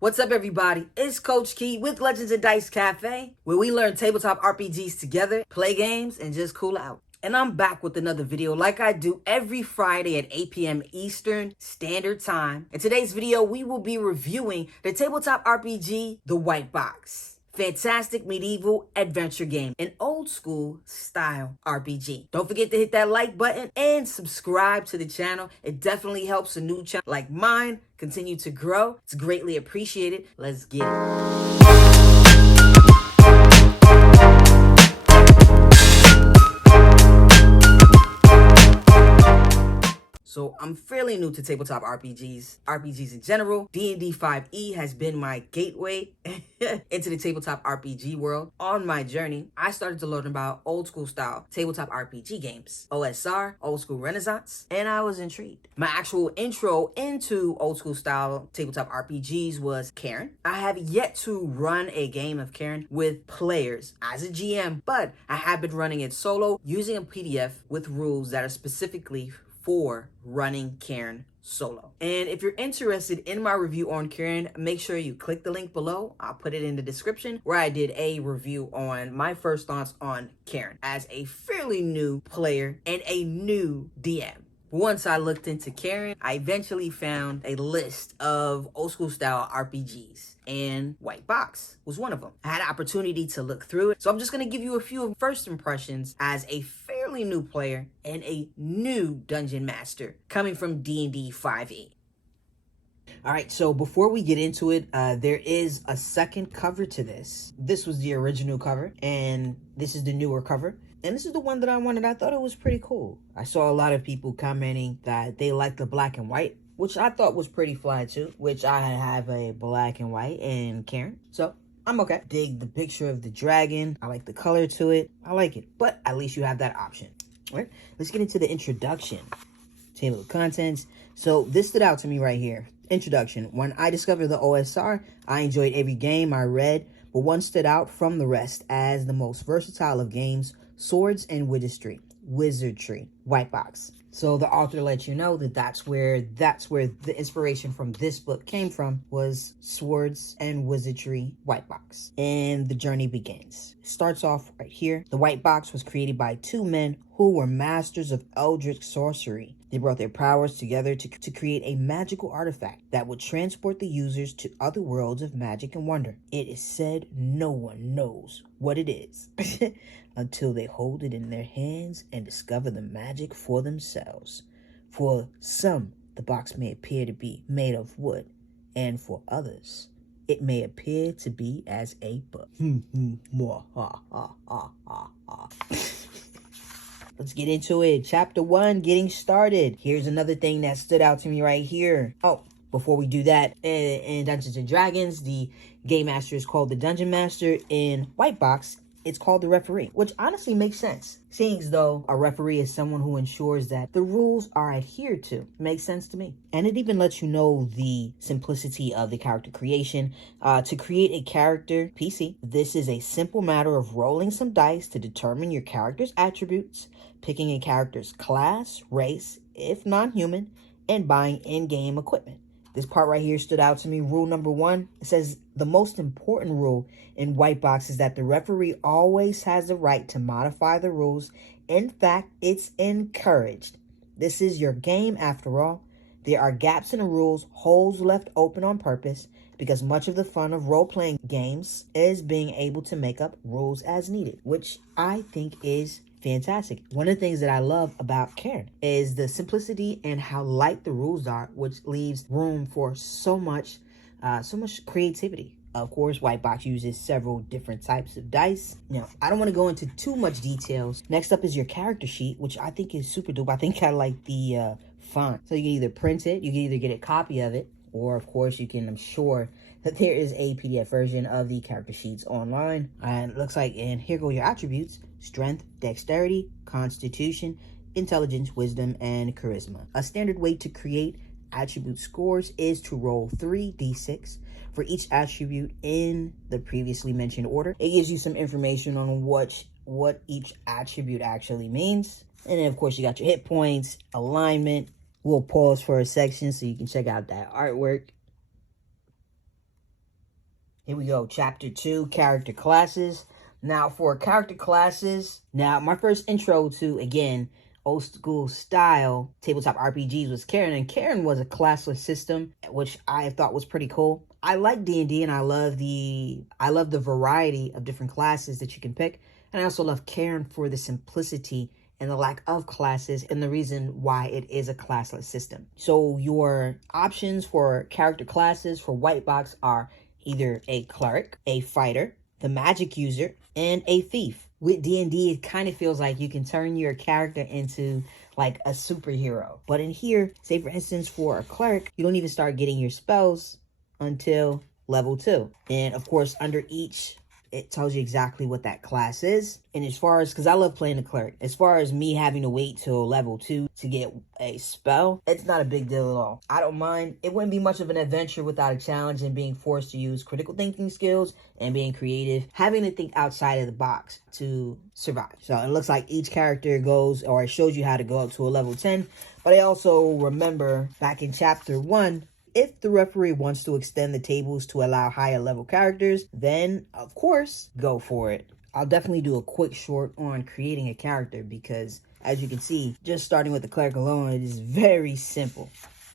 What's up, everybody? It's Coach Key with Legends and Dice Cafe, where we learn tabletop RPGs together, play games, and just cool out. And I'm back with another video like I do every Friday at 8 p.m. Eastern Standard Time. In today's video, we will be reviewing the tabletop RPG, The White Box. Fantastic medieval adventure game, an old school style RPG. Don't forget to hit that like button and subscribe to the channel. It definitely helps a new channel like mine continue to grow. It's greatly appreciated. Let's get it. So I'm fairly new to tabletop RPGs in general. DnD 5e has been my gateway into the tabletop RPG world. On my journey, I started to learn about old school style tabletop RPG games, OSR, old school Renaissance, and I was intrigued. My actual intro into old school style tabletop RPGs was Cairn. I have yet to run a game of Cairn with players as a GM, but I have been running it solo using a PDF with rules that are specifically for running Cairn solo. And if you're interested in my review on Cairn, make sure you click the link below. I'll put it in the description where I did a review on my first thoughts on Cairn as a fairly new player and a new DM. Once I looked into Cairn, I eventually found a list of old school style RPGs, and White Box was one of them. I had an opportunity to look through it, so I'm just going to give you a few first impressions as a fairly new player and a new dungeon master coming from DnD 5e. All right, so before we get into it, there is a second cover to this. This was the original cover, and this is the newer cover. And this is the one that I wanted. I thought it was pretty cool. I saw a lot of people commenting that they liked the black and white, which I thought was pretty fly too, which I have a black and white in Cairn. So I'm okay. Dig the picture of the dragon. I like the color to it. I like it, but at least you have that option. All right, let's get into the introduction. Table of contents. So this stood out to me right here. Introduction. When I discovered the OSR, I enjoyed every game I read, but one stood out from the rest as the most versatile of games: Swords and Wizardry, White Box. So the author lets you know that that's where the inspiration from this book came from, was Swords and Wizardry, White Box. And the journey begins. It starts off right here. The White Box was created by two men who were masters of eldritch sorcery. They brought their powers together to create a magical artifact that would transport the users to other worlds of magic and wonder. It is said no one knows what it is until they hold it in their hands and discover the magic for themselves. For some, the box may appear to be made of wood, and for others, it may appear to be as a book. Let's get into it. Chapter 1, getting started. Here's another thing that stood out to me right here. Oh, before we do that, in Dungeons & Dragons, the Game Master is called the Dungeon Master. In White Box, it's called the Referee, which honestly makes sense, seeing as though a referee is someone who ensures that the rules are adhered to. Makes sense to me. And it even lets you know the simplicity of the character creation. To create a character PC, this is a simple matter of rolling some dice to determine your character's attributes, picking a character's class, race, if non-human, and buying in-game equipment. This part right here stood out to me. Rule number 1, it says the most important rule in White Box is that the referee always has the right to modify the rules. In fact, it's encouraged. This is your game after all. There are gaps in the rules, holes left open on purpose, because much of the fun of role-playing games is being able to make up rules as needed, which I think is fantastic. One of the things that I love about Cairn is the simplicity and how light the rules are, which leaves room for so much creativity. Of course, White Box uses several different types of dice. Now, I don't want to go into too much details. Next up is your character sheet, which I think is super dope. I think I like the font. So you can either print it, you can either get a copy of it, or of course you can, I'm sure that there is a PDF version of the character sheets online. And it looks like, and here go your attributes: strength, dexterity, constitution, intelligence, wisdom, and charisma. A standard way to create attribute scores is to roll 3d6 for each attribute in the previously mentioned order. It gives you some information on what each attribute actually means. And then of course you got your hit points, alignment. We'll pause for a section so you can check out that artwork. Here we go, Chapter 2, Character Classes. Now, for character classes, my first intro to, again, old school style tabletop RPGs was Karen, and Karen was a classless system, which I thought was pretty cool. I like D&D, and I love the variety of different classes that you can pick, and I also love Karen for the simplicity and the lack of classes and the reason why it is a classless system. So your options for character classes for White Box are either a cleric, a fighter, the magic user, and a thief. With D&D, it kind of feels like you can turn your character into like a superhero. But in here, say for instance, for a cleric, you don't even start getting your spells until level 2. And of course, under each, it tells you exactly what that class is. And as far as, because I love playing the cleric, as far as me having to wait till level 2 to get a spell, it's not a big deal at all. I don't mind. It wouldn't be much of an adventure without a challenge and being forced to use critical thinking skills and being creative, having to think outside of the box to survive. So it looks like each character goes, or it shows you how to go up to a level 10. But I also remember back in chapter 1, if the referee wants to extend the tables to allow higher level characters, then of course, go for it. I'll definitely do a quick short on creating a character because as you can see, just starting with the cleric alone, it is very simple.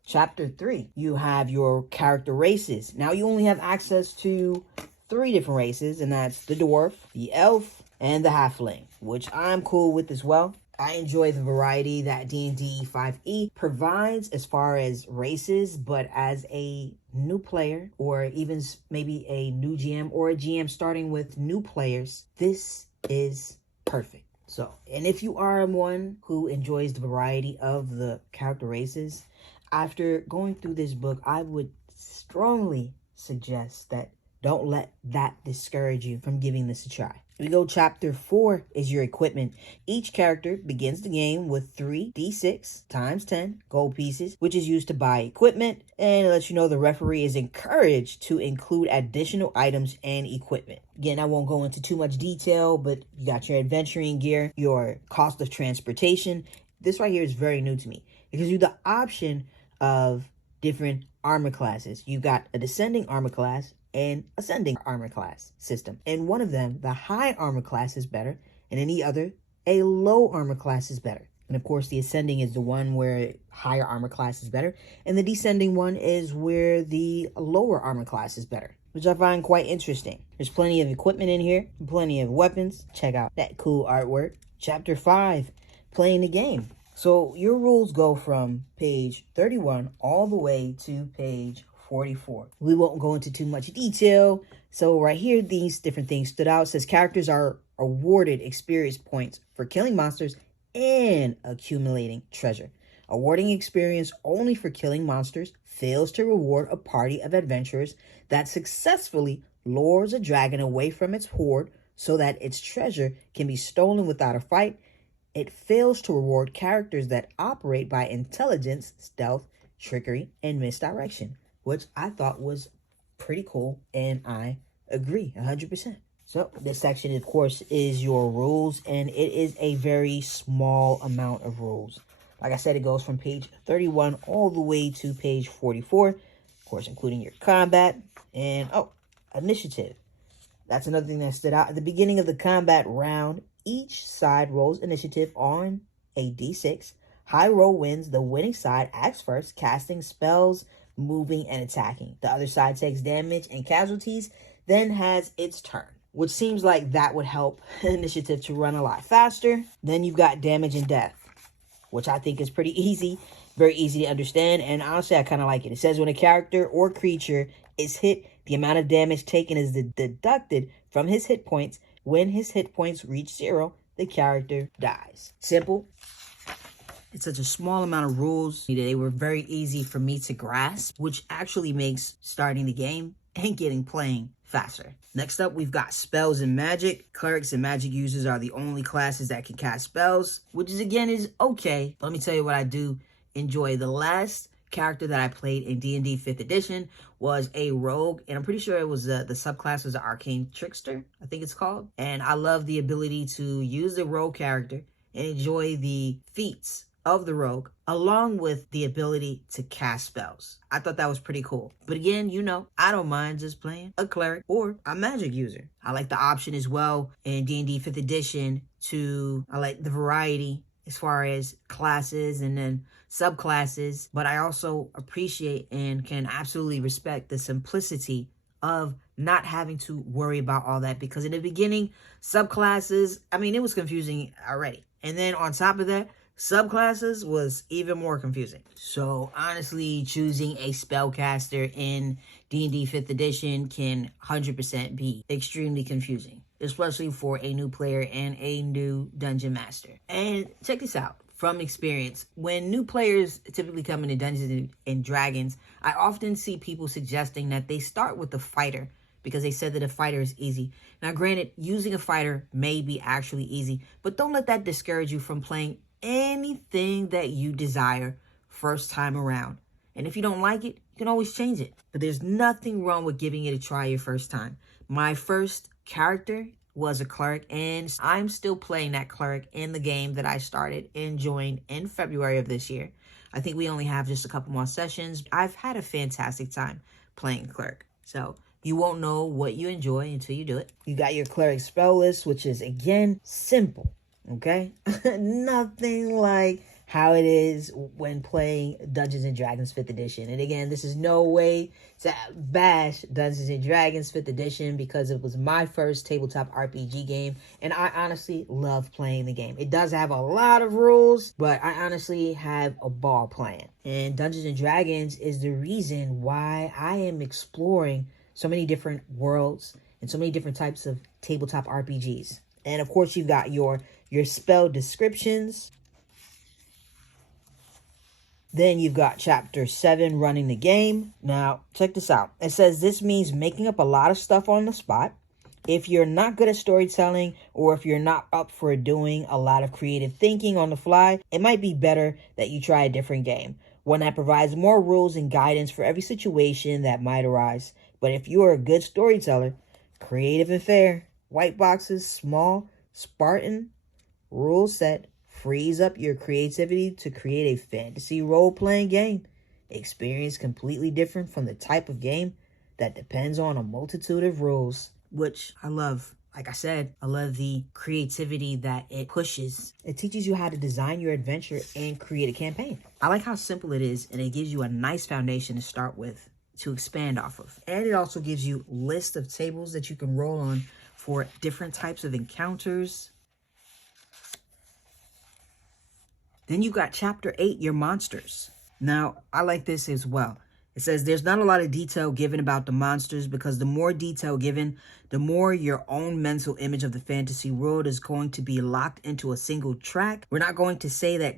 Chapter 3, you have your character races. Now you only have access to 3 different races, and that's the dwarf, the elf, and the halfling, which I'm cool with as well. I enjoy the variety that D&D 5e provides as far as races, but as a new player, or even maybe a new GM or a GM starting with new players, this is perfect. So, and if you are one who enjoys the variety of the character races, after going through this book, I would strongly suggest that don't let that discourage you from giving this a try. We go chapter 4 is your equipment. Each character begins the game with 3d6 times 10 gold pieces, which is used to buy equipment, and it lets you know the referee is encouraged to include additional items and equipment. Again, I won't go into too much detail, but you got your adventuring gear, your cost of transportation. This right here is very new to me. It gives you the option of different armor classes. You've got a descending armor class and ascending armor class system. And one of them, the high armor class is better, and any other, a low armor class is better. And of course, the ascending is the one where higher armor class is better, and the descending one is where the lower armor class is better, which I find quite interesting. There's plenty of equipment in here, plenty of weapons. Check out that cool artwork. Chapter 5, playing the game. So your rules go from page 31 all the way to page 44. We won't go into too much detail. So right here, these different things stood out. It says characters are awarded experience points for killing monsters and accumulating treasure. Awarding experience only for killing monsters fails to reward a party of adventurers that successfully lures a dragon away from its hoard so that its treasure can be stolen without a fight. It fails to reward characters that operate by intelligence, stealth, trickery, and misdirection, which I thought was pretty cool, and I agree 100%. So this section, of course, is your rules, and it is a very small amount of rules. Like I said, it goes from page 31 all the way to page 44, of course, including your combat and, initiative. That's another thing that stood out. At the beginning of the combat round, each side rolls initiative on a d6. High roll wins. The winning side acts first, casting spells, moving, and attacking. The other side takes damage and casualties, then has its turn, which seems like that would help initiative to run a lot faster. Then you've got damage and death, which I think is pretty easy, very easy to understand, and honestly, I kind of like it. It says when a character or creature is hit, the amount of damage taken is deducted from his hit points. When his hit points reach 0, the character dies. Simple. It's such a small amount of rules. They were very easy for me to grasp, which actually makes starting the game and getting playing faster. Next up, we've got spells and magic. Clerics and magic users are the only classes that can cast spells, which is, again, is okay. Let me tell you what I do enjoy. The last character that I played in D&D 5th edition was a rogue, and I'm pretty sure it was the subclass was an arcane trickster, I think it's called. And I love the ability to use the rogue character and enjoy the feats of the rogue, along with the ability to cast spells. I thought that was pretty cool. But again, you know, I don't mind just playing a cleric or a magic user. I like the option as well in D&D 5th edition I like the variety as far as classes and then subclasses, but I also appreciate and can absolutely respect the simplicity of not having to worry about all that, because in the beginning, subclasses, I mean, it was confusing already. And then on top of that, subclasses was even more confusing. So honestly, choosing a spellcaster in D&D 5th edition can 100% be extremely confusing, especially for a new player and a new dungeon master. And check this out. From experience, when new players typically come into Dungeons and Dragons, I often see people suggesting that they start with the fighter because they said that a fighter is easy. Now, granted, using a fighter may be actually easy, but don't let that discourage you from playing anything that you desire first time around. And if you don't like it, you can always change it. But there's nothing wrong with giving it a try your first time. My first character was a cleric, and I'm still playing that cleric in the game that I started and joined in February of this year. I think we only have just a couple more sessions. I've had a fantastic time playing cleric. So you won't know what you enjoy until you do it. You got your cleric spell list, which is, again, simple, okay? Nothing like how it is when playing Dungeons and Dragons 5th edition. And again, this is no way to bash Dungeons and Dragons 5th edition because it was my first tabletop RPG game, and I honestly love playing the game. It does have a lot of rules, but I honestly have a ball playing. And Dungeons and Dragons is the reason why I am exploring so many different worlds and so many different types of tabletop RPGs. And of course, you've got your spell descriptions. Then you've got chapter 7, running the game. Now, check this out. It says this means making up a lot of stuff on the spot. If you're not good at storytelling, or if you're not up for doing a lot of creative thinking on the fly, it might be better that you try a different game, one that provides more rules and guidance for every situation that might arise. But if you are a good storyteller, creative and fair, white boxes, small, Spartan, rule set, frees up your creativity to create a fantasy role-playing game. Experience completely different from the type of game that depends on a multitude of rules, which I love. Like I said, I love the creativity that it pushes. It teaches you how to design your adventure and create a campaign. I like how simple it is, and it gives you a nice foundation to start with, to expand off of. And it also gives you lists of tables that you can roll on for different types of encounters. Then you got chapter 8, your monsters. Now, I like this as well. It says there's not a lot of detail given about the monsters, because the more detail given, the more your own mental image of the fantasy world is going to be locked into a single track. We're not going to say that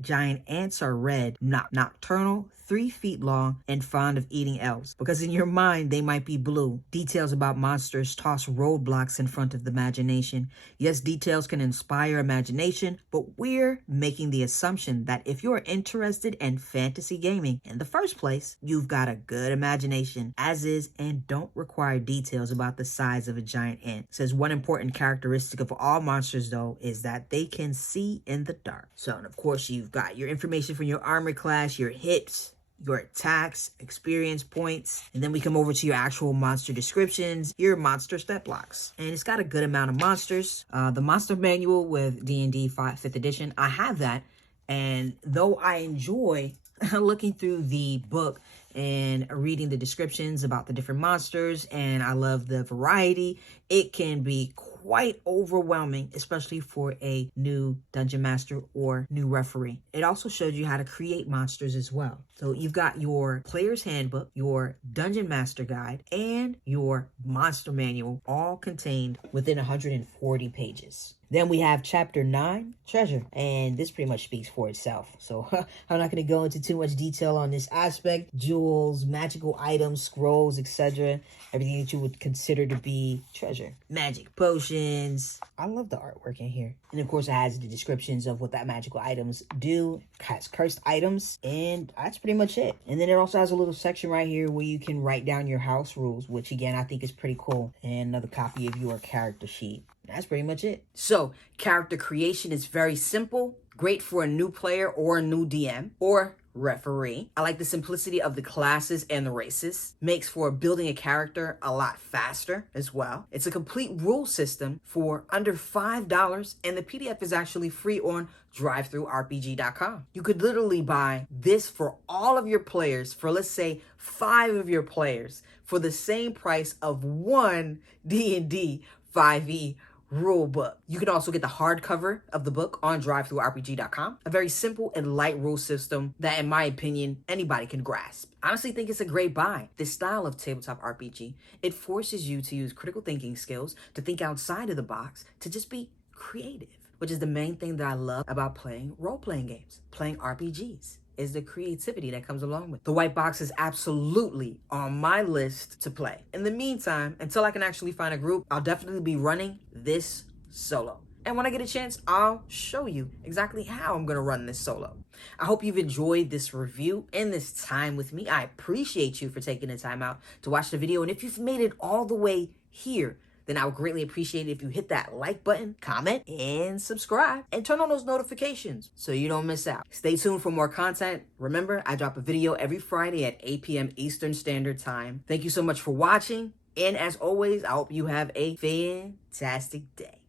giant ants are red, nocturnal, 3 feet long, and fond of eating elves, because in your mind they might be blue. Details about monsters toss roadblocks in front of the imagination. Yes, details can inspire imagination, but we're making the assumption that if you're interested in fantasy gaming in the first place, you've got a good imagination as is, and don't require details about the size of a giant ant. It says one important characteristic of all monsters, though, is that they can see in the dark. So, and of course, you've got your information for your armor class, your hits, your attacks, experience points, and then we come over to your actual monster descriptions, your monster stat blocks. And it's got a good amount of monsters. The monster manual with D&D 5th edition, I have that, and though I enjoy looking through the book and reading the descriptions about the different monsters, and I love the variety, it can be quite overwhelming, especially for a new dungeon master or new referee. It also shows you how to create monsters as well. So you've got your player's handbook, your dungeon master guide, and your monster manual, all contained within 140 pages. Then we have chapter 9, treasure, and this pretty much speaks for itself. So I'm not going to go into too much detail on this aspect. Jewels, magical items, scrolls, etc. Everything that you would consider to be treasure. Magic potions. I love the artwork in here. And of course it has the descriptions of what that magical items do. It has cursed items, and that's pretty much it. And then it also has a little section right here where you can write down your house rules, which again I think is pretty cool. And another copy of your character sheet. That's pretty much it. So, character creation is very simple. Great for a new player or a new DM or referee. I like the simplicity of the classes and the races. Makes for building a character a lot faster as well. It's a complete rule system for under $5, and the PDF is actually free on drivethrurpg.com. You could literally buy this for all of your players, for let's say 5 of your players, for the same price of one D&D 5e rule book. You can also get the hardcover of the book on drivethrurpg.com. A very simple and light rule system that, in my opinion, anybody can grasp. I honestly think it's a great buy. This style of tabletop RPG, it forces you to use critical thinking skills, to think outside of the box, to just be creative, which is the main thing that I love about playing role-playing games, playing RPGs. Is the creativity that comes along with. The white box is absolutely on my list to play. In the meantime, until I can actually find a group, I'll definitely be running this solo. And when I get a chance, I'll show you exactly how I'm gonna run this solo. I hope you've enjoyed this review and this time with me. I appreciate you for taking the time out to watch the video. And if you've made it all the way here, then I would greatly appreciate it if you hit that like button, comment, and subscribe, and turn on those notifications so you don't miss out. Stay tuned for more content. Remember, I drop a video every Friday at 8 p.m. Eastern Standard Time. Thank you so much for watching, and as always, I hope you have a fantastic day.